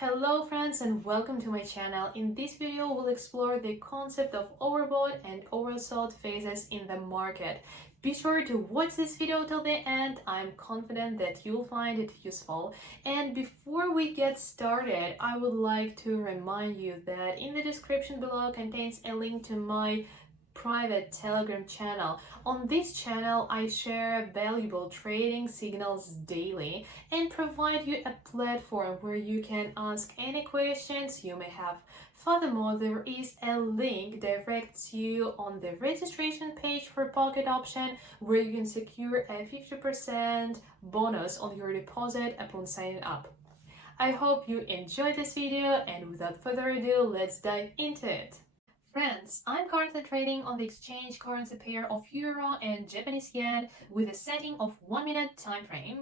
Hello friends and welcome to my channel. In this video we'll explore the concept of overbought and oversold phases in the market. Be sure to watch this video till the end. I'm confident that you'll find it useful. And before we get started, I would like to remind you that in the description below contains a link to my private Telegram channel. On this channel, I share valuable trading signals daily and provide you a platform where you can ask any questions you may have. Furthermore, there is a link directs you on the registration page for pocket option where you can secure a 50% bonus on your deposit upon signing up. I hope you enjoyed this video, and without further ado, let's dive into it. Friends, I'm currently trading on the exchange currency pair of Euro and Japanese Yen with a setting of 1 minute time frame.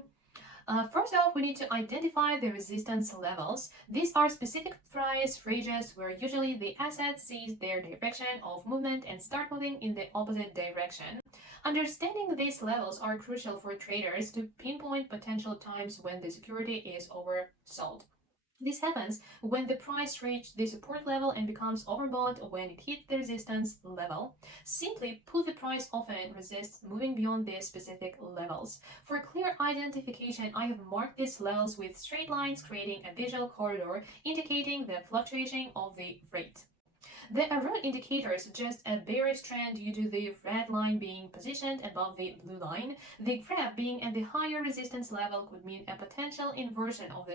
First off, we need to identify the resistance levels. These are specific price ranges where usually the asset sees their direction of movement and start moving in the opposite direction. Understanding these levels are crucial for traders to pinpoint potential times when the security is oversold. This happens when the price reaches the support level and becomes overbought when it hits the resistance level. Simply put, the price often resists moving beyond these specific levels. For clear identification, I have marked these levels with straight lines, creating a visual corridor indicating the fluctuation of the rate. The arrow indicator suggests a bearish trend due to the red line being positioned above the blue line. The graph being at the higher resistance level could mean a potential inversion of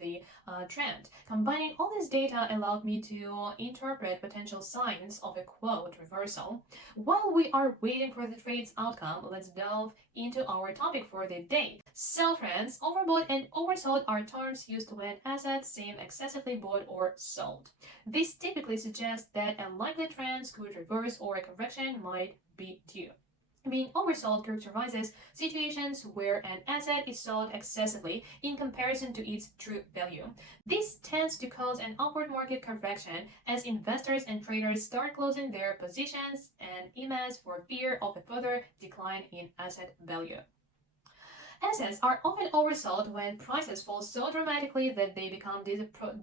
the trend. Combining all this data allowed me to interpret potential signs of a quote reversal. While we are waiting for the trade's outcome, let's delve into our topic for the day. So friends, overbought and oversold are terms used when assets seem excessively bought or sold. This typically suggests that a likely trend could reverse or a correction might be due. Being oversold characterizes situations where an asset is sold excessively in comparison to its true value. This tends to cause an upward market correction as investors and traders start closing their positions and immense for fear of a further decline in asset value. Assets are often oversold when prices fall so dramatically that they become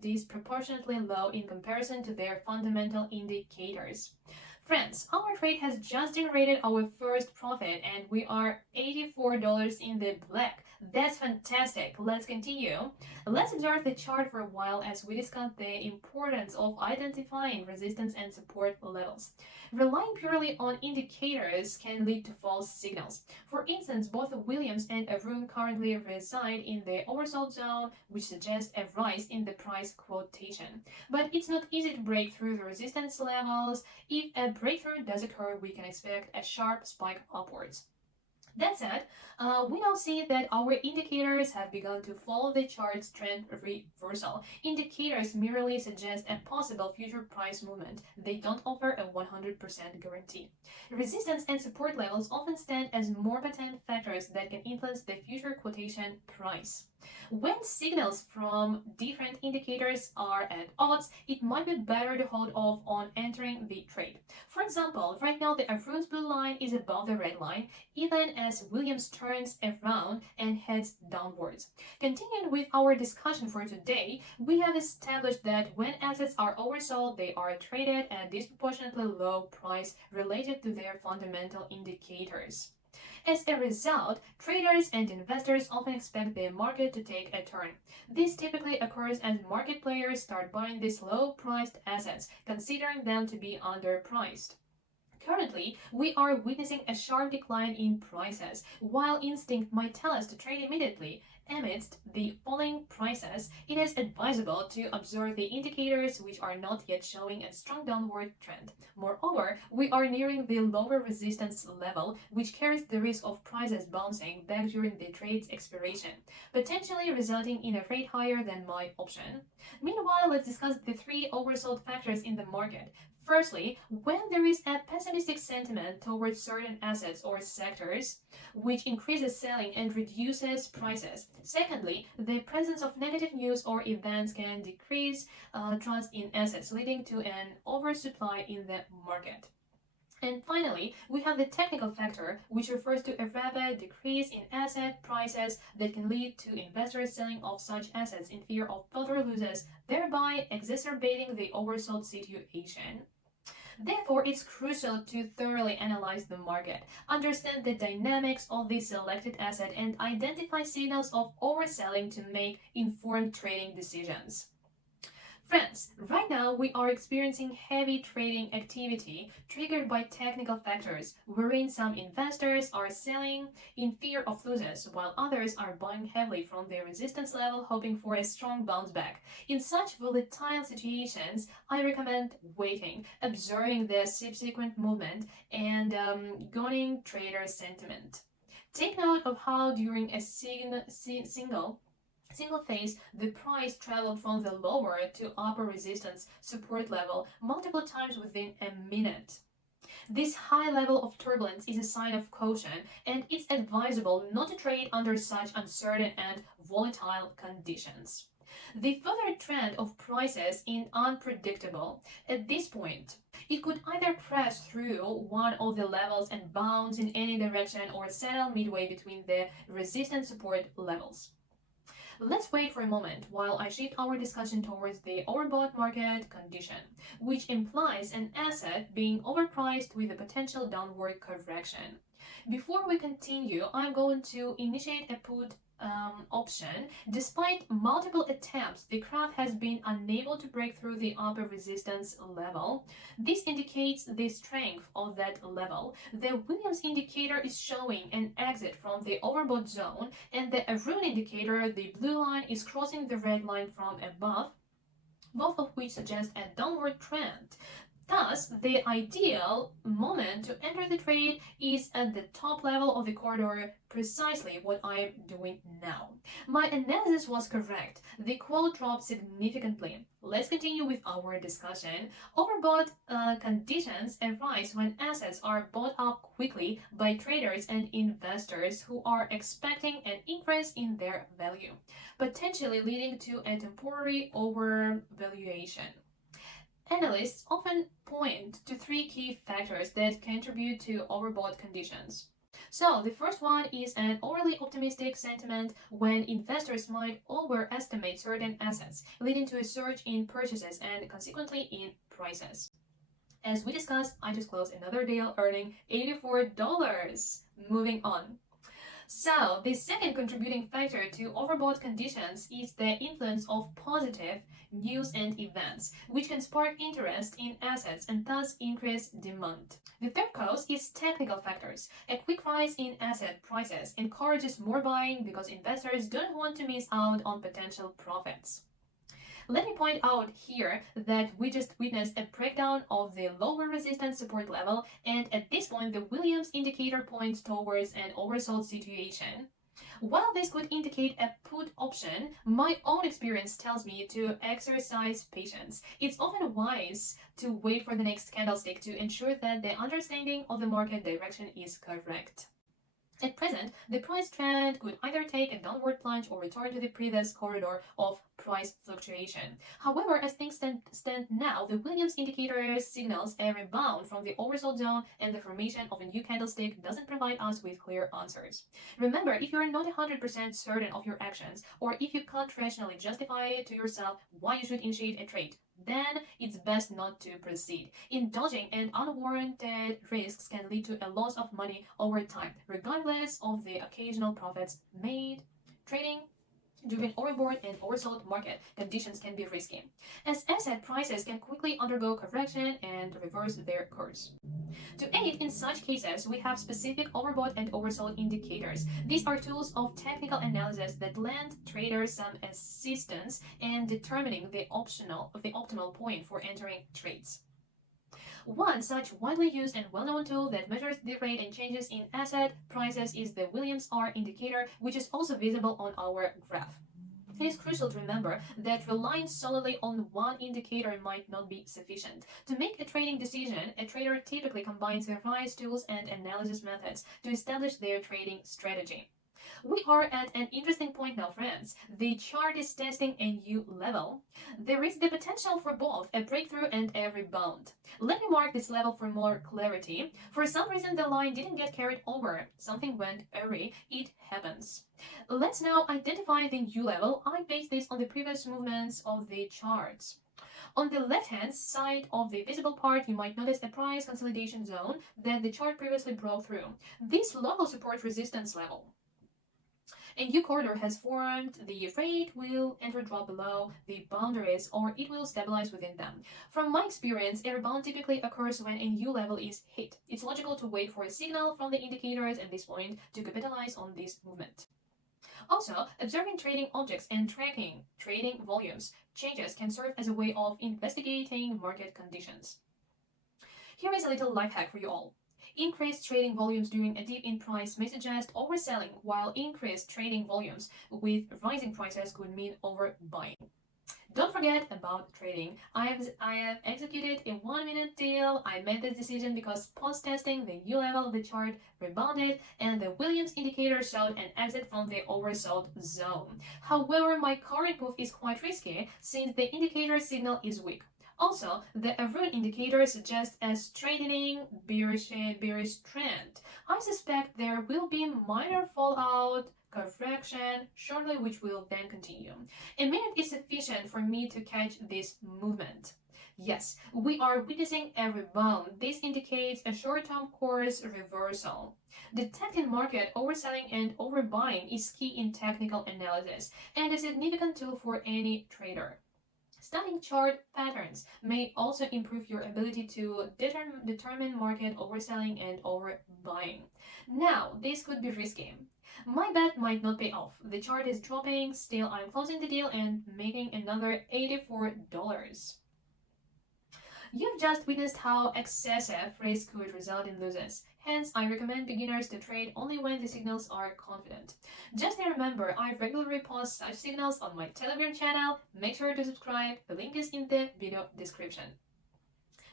disproportionately low in comparison to their fundamental indicators. Friends, our trade has just generated our first profit and we are $84 in the black. That's fantastic. Let's continue. Let's observe the chart for a while as we discuss the importance of identifying resistance and support levels. Relying purely on indicators can lead to false signals. For instance, both Williams and Arun currently reside in the oversold zone, which suggests a rise in the price quotation. But it's not easy to break through the resistance levels. If a breakthrough does occur, we can expect a sharp spike upwards. That said, we now see that our indicators have begun to follow the chart's trend reversal. Indicators merely suggest a possible future price movement. They don't offer a 100% guarantee. Resistance and support levels often stand as more potent factors that can influence the future quotation price. When signals from different indicators are at odds, it might be better to hold off on entering the trade. For example, right now the Arun's blue line is above the red line, even as Williams turns around and heads downwards. Continuing with our discussion for today, we have established that when assets are oversold, they are traded at a disproportionately low price related to their fundamental indicators. As a result, traders and investors often expect the market to take a turn. This typically occurs as market players start buying these low-priced assets, considering them to be underpriced. Currently, we are witnessing a sharp decline in prices. While instinct might tell us to trade immediately, amidst the falling prices, it is advisable to observe the indicators which are not yet showing a strong downward trend. Moreover, we are nearing the lower resistance level, which carries the risk of prices bouncing back during the trade's expiration, potentially resulting in a rate higher than my option. Meanwhile, let's discuss the three oversold factors in the market. Firstly, when there is a pessimistic sentiment towards certain assets or sectors, which increases selling and reduces prices. Secondly, the presence of negative news or events can decrease trust in assets, leading to an oversupply in the market. And finally, we have the technical factor, which refers to a rapid decrease in asset prices that can lead to investors selling off such assets in fear of further losses, thereby exacerbating the oversold situation. Therefore, it's crucial to thoroughly analyze the market, understand the dynamics of the selected asset, and identify signals of overselling to make informed trading decisions. Friends, right now we are experiencing heavy trading activity triggered by technical factors, wherein some investors are selling in fear of losses, while others are buying heavily from their resistance level, hoping for a strong bounce back. In such volatile situations, I recommend waiting, observing the subsequent movement, and gauging trader sentiment. Take note of how during a single phase, the price traveled from the lower to upper resistance support level multiple times within a minute. This high level of turbulence is a sign of caution, and it's advisable not to trade under such uncertain and volatile conditions. The further trend of prices is unpredictable. At this point, it could either press through one of the levels and bounce in any direction or settle midway between the resistance support levels. Let's wait for a moment while I shift our discussion towards the overbought market condition, which implies an asset being overpriced with a potential downward correction. Before we continue, I'm going to initiate a put option. Despite multiple attempts, the craft has been unable to break through the upper resistance level. This indicates the strength of that level. The Williams indicator is showing an exit from the overbought zone, and the Arun indicator, the blue line, is crossing the red line from above, both of which suggest a downward trend. Thus, the ideal moment to enter the trade is at the top level of the corridor, precisely what I am doing now. My analysis was correct. The quote dropped significantly. Let's continue with our discussion. Overbought conditions arise when assets are bought up quickly by traders and investors who are expecting an increase in their value, potentially leading to a temporary overvaluation. Analysts often point to three key factors that contribute to overbought conditions. So, the first one is an overly optimistic sentiment when investors might overestimate certain assets, leading to a surge in purchases and consequently in prices. As we discussed, I just closed another deal earning $84. Moving on. So, the second contributing factor to overbought conditions is the influence of positive news and events, which can spark interest in assets and thus increase demand. The third cause is technical factors. A quick rise in asset prices encourages more buying because investors don't want to miss out on potential profits. Let me point out here that we just witnessed a breakdown of the lower resistance support level, and at this point the Williams indicator points towards an oversold situation. While this could indicate a put option, my own experience tells me to exercise patience. It's often wise to wait for the next candlestick to ensure that the understanding of the market direction is correct. At present, the price trend could either take a downward plunge or return to the previous corridor of price fluctuation. However, as things stand now, the Williams indicator signals a rebound from the oversold zone, and the formation of a new candlestick doesn't provide us with clear answers. Remember, if you are not 100% certain of your actions, or if you can't rationally justify to yourself why you should initiate a trade, then it's best not to proceed. Indulging in unwarranted risks can lead to a loss of money over time, regardless of the occasional profits made. Trading during overbought and oversold market conditions can be risky, as asset prices can quickly undergo correction and reverse their course. To aid in such cases, we have specific overbought and oversold indicators. These are tools of technical analysis that lend traders some assistance in determining the optimal point for entering trades. One such widely used and well-known tool that measures the rate and changes in asset prices is the Williams R indicator, which is also visible on our graph. It is crucial to remember that relying solely on one indicator might not be sufficient. To make a trading decision, a trader typically combines various tools and analysis methods to establish their trading strategy. We are at an interesting point now, friends. The chart is testing a new level. There is the potential for both a breakthrough and a rebound. Let me mark this level for more clarity. For some reason, the line didn't get carried over. Something went awry. It happens. Let's now identify the new level. I based this on the previous movements of the charts. On the left-hand side of the visible part, you might notice a price consolidation zone that the chart previously broke through. This local support resistance level. A new corridor has formed, the rate will enter drop below the boundaries or it will stabilize within them. From my experience, a rebound typically occurs when a new level is hit. It's logical to wait for a signal from the indicators at this point to capitalize on this movement. Also, observing trading objects and tracking trading volumes changes can serve as a way of investigating market conditions. Here is a little life hack for you all. Increased trading volumes during a dip in price may suggest overselling, while increased trading volumes with rising prices could mean overbuying. Don't forget about trading. I have executed a 1-minute deal. I made this decision because post-testing the new level of the chart rebounded and the Williams indicator showed an exit from the oversold zone. However, my current move is quite risky since the indicator signal is weak. Also, the Everett indicator suggests a straightening bearish trend. I suspect there will be minor fallout correction shortly, which will then continue. A minute is sufficient for me to catch this movement. Yes, we are witnessing a rebound. This indicates a short-term course reversal. Detecting market overselling and overbuying is key in technical analysis and a significant tool for any trader. Studying chart patterns may also improve your ability to determine market overselling and overbuying. Now, this could be risky. My bet might not pay off. The chart is dropping, still I'm closing the deal and making another $84. You've just witnessed how excessive risk could result in losses. Hence, I recommend beginners to trade only when the signals are confident. Just remember, I regularly post such signals on my Telegram channel. Make sure to subscribe. The link is in the video description.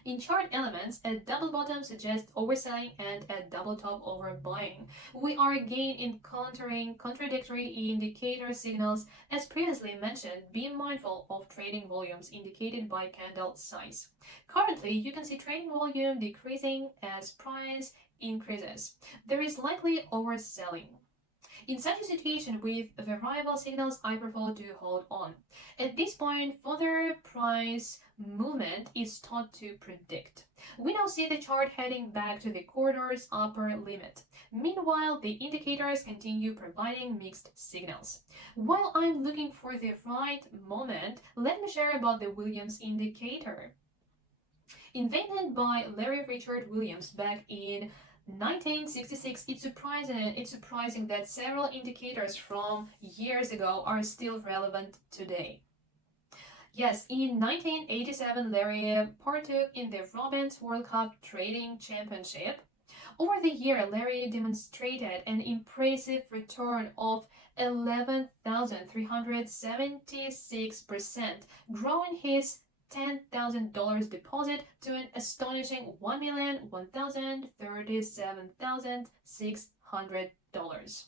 In chart elements, a double bottom suggests overselling and a double top overbuying. We are again encountering contradictory indicator signals. As previously mentioned, be mindful of trading volumes indicated by candle size. Currently, you can see trading volume decreasing as price increases. There is likely overselling. In such a situation with variable signals, I prefer to hold on. At this point, further price movement is thought to predict. We now see the chart heading back to the corridor's upper limit. Meanwhile, the indicators continue providing mixed signals. While I'm looking for the right moment, let me share about the Williams indicator. Invented by Larry Richard Williams back in 1966, it's surprising that several indicators from years ago are still relevant today. Yes, in 1987, Larry partook in the Robbins World Cup Trading Championship. Over the year, Larry demonstrated an impressive return of 11,376%, growing his $10,000 deposit to an astonishing $1,137,600.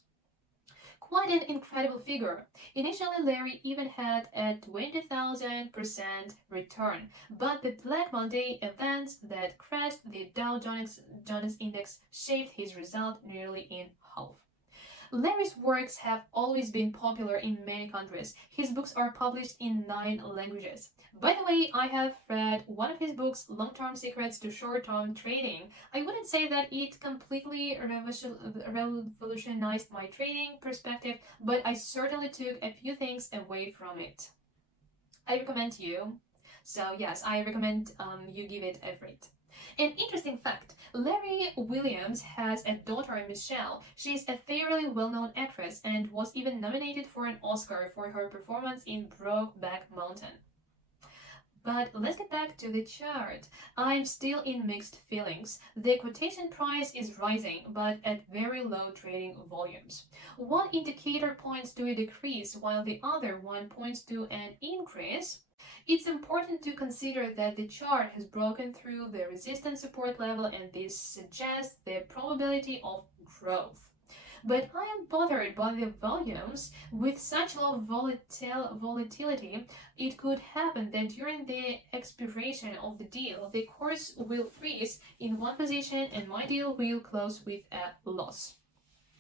Quite an incredible figure. Initially, Larry even had a 20,000% return, but the Black Monday events that crashed the Dow Jones Index shaved his result nearly in half. Larry's works have always been popular in many countries. His books are published in 9 languages. By the way, I have read one of his books, Long-Term Secrets to Short-Term Trading. I wouldn't say that it completely revolutionized my trading perspective, but I certainly took a few things away from it. I recommend you. So yes, I recommend you give it a read. An interesting fact, Larry Williams has a daughter, Michelle. She's a fairly well-known actress and was even nominated for an Oscar for her performance in Brokeback Mountain. But let's get back to the chart. I'm still in mixed feelings. The quotation price is rising, but at very low trading volumes. One indicator points to a decrease, while the other one points to an increase. It's important to consider that the chart has broken through the resistance support level, and this suggests the probability of growth. But I am bothered by the volumes. With such low volatility, it could happen that during the expiration of the deal, the course will freeze in one position and my deal will close with a loss.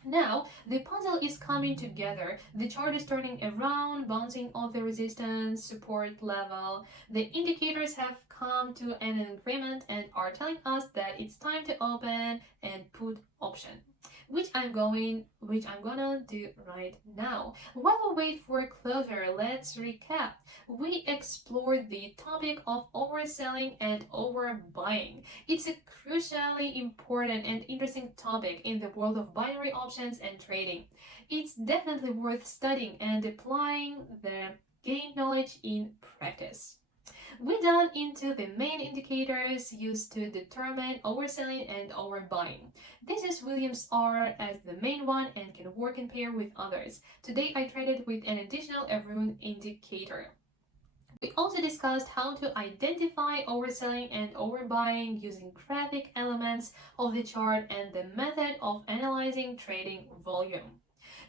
Now, the puzzle is coming together. The chart is turning around, bouncing off the resistance, support level. The indicators have come to an agreement and are telling us that it's time to open and put option. Which I'm gonna do right now. While we wait for closure, let's recap. We explored the topic of overselling and overbuying. It's a crucially important and interesting topic in the world of binary options and trading. It's definitely worth studying and applying the gained knowledge in practice. We dug into the main indicators used to determine overselling and overbuying. This is Williams R as the main one and can work in pair with others. Today I traded with an additional Everune indicator. We also discussed how to identify overselling and overbuying using graphic elements of the chart and the method of analyzing trading volume.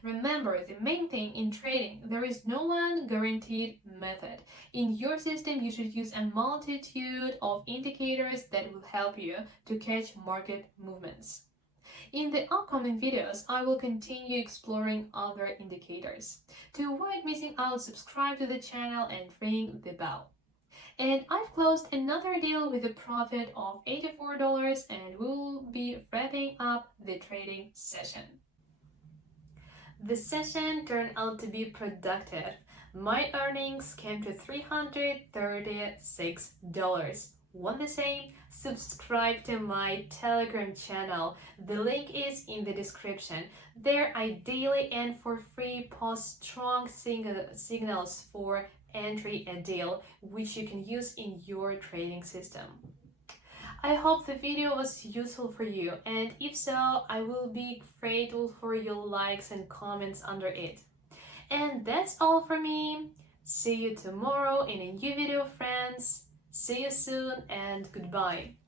Remember, the main thing in trading, there is no one guaranteed method. In your system, you should use a multitude of indicators that will help you to catch market movements. In the upcoming videos, I will continue exploring other indicators. To avoid missing out, subscribe to the channel and ring the bell. And I've closed another deal with a profit of $84 and we'll be wrapping up the trading session. The session turned out to be productive. My earnings came to $336. Want the same? Subscribe to my Telegram channel. The link is in the description. There I daily and for free post strong signals for entry a deal, which you can use in your trading system. I hope the video was useful for you, and if so, I will be grateful for your likes and comments under it. And that's all from me. See you tomorrow in a new video, friends. See you soon and goodbye.